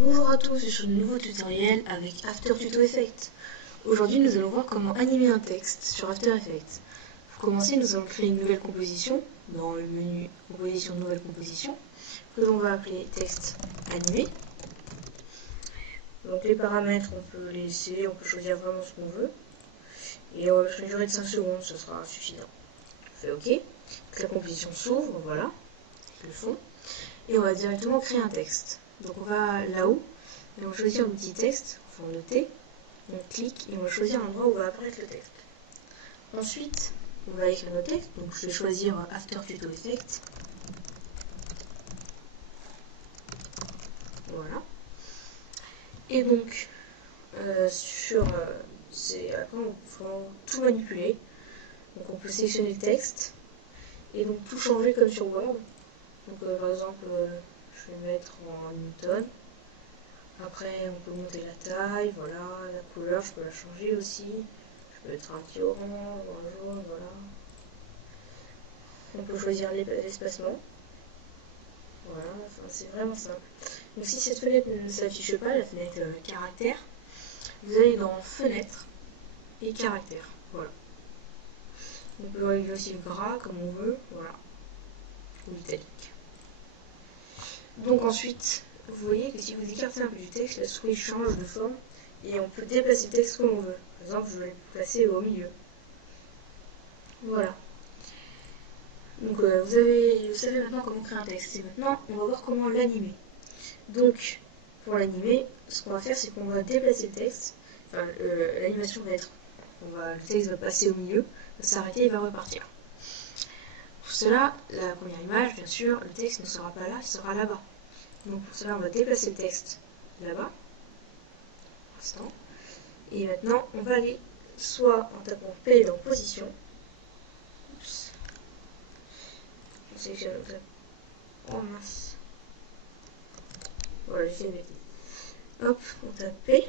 Bonjour à tous, je suis sur un nouveau tutoriel avec After Tuto Effects. Aujourd'hui, nous allons voir comment animer un texte sur After Effects. Pour commencer, nous allons créer une nouvelle composition dans le menu Composition, Nouvelle composition, que l'on va appeler texte animé. Donc les paramètres, on peut les laisser, on peut choisir vraiment ce qu'on veut. Et on va mettre une durée de 5 secondes, ce sera suffisant. On fait OK. Donc la composition s'ouvre, voilà, le fond. Et on va directement créer un texte. Donc on va là-haut, et on va choisir l'outil texte, en forme de T, on clique et on va choisir l'endroit où va apparaître le texte. Ensuite, on va écrire notre texte, donc je vais choisir After Tuto Effects. Voilà. Et donc, après on peut tout manipuler. Donc on peut sélectionner le texte et donc tout changer comme sur Word. Donc par exemple, je vais mettre en Newton. Après, on peut monter la taille, voilà, la couleur, je peux la changer aussi. Je peux mettre un petit orange, un jaune, voilà. On peut choisir l'espacement. Voilà, enfin, c'est vraiment simple. Donc si cette fenêtre ne s'affiche pas, la fenêtre caractère, vous allez dans Fenêtre et Caractère. Voilà. On peut régler aussi le gras comme on veut, voilà. Ou l'italique. Donc ensuite, vous voyez que si vous écartez un peu du texte, la souris change de forme et on peut déplacer le texte comme on veut. Par exemple, je vais le placer au milieu. Voilà. Donc vous savez maintenant comment créer un texte. Et maintenant, on va voir comment l'animer. Donc, pour l'animer, ce qu'on va faire, c'est qu'on va déplacer le texte. Enfin, l'animation va être... le texte va passer au milieu, va s'arrêter et va repartir. Pour cela, la première image, bien sûr, le texte ne sera pas là, il sera là-bas. Donc pour cela, on va déplacer le texte là-bas. Et maintenant, on va aller soit en tapant P dans position. Oups. Je sélectionne le tape. Oh mince. Voilà, j'ai fait une bêtise. Hop, on tape P,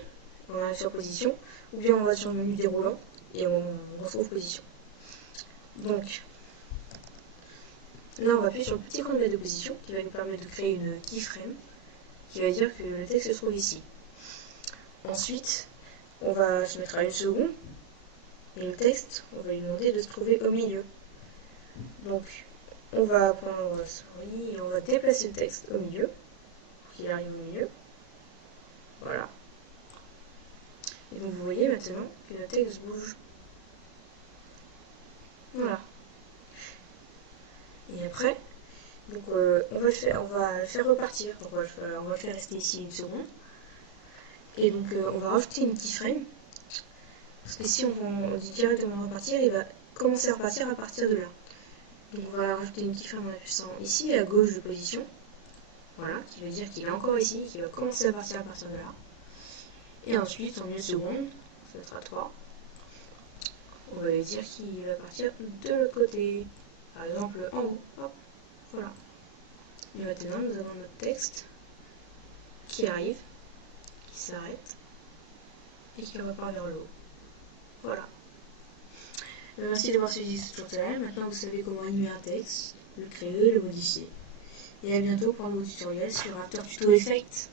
on arrive sur position, ou bien on va sur le menu déroulant et on retrouve position. Donc, là on va appuyer sur le petit coin de position qui va nous permettre de créer une keyframe qui va dire que le texte se trouve ici. Ensuite, on va se mettre à 1 seconde et le texte, on va lui demander de se trouver au milieu. Donc, on va prendre la souris et on va déplacer le texte au milieu pour qu'il arrive au milieu. Voilà. Et donc vous voyez maintenant que le texte bouge. Voilà. Et après, donc, on va le faire repartir. Donc, on va le faire rester ici 1 seconde. Et donc on va rajouter une keyframe. Parce que si on dit directement repartir, il va commencer à repartir à partir de là. Donc on va rajouter une keyframe en appuyant ici à gauche de position. Voilà, qui veut dire qu'il est encore ici, qu'il va commencer à partir de là. Et ensuite, en 1 seconde, ça sera 3. On va lui dire qu'il va partir de l'autre côté. Par exemple, en haut. Hop, voilà. Et maintenant, nous avons notre texte qui arrive, qui s'arrête et qui repart vers le haut. Voilà. Merci d'avoir suivi ce tutoriel. Maintenant, vous savez comment animer un texte, le créer, le modifier. Et à bientôt pour un nouveau tutoriel sur After Tuto Effects.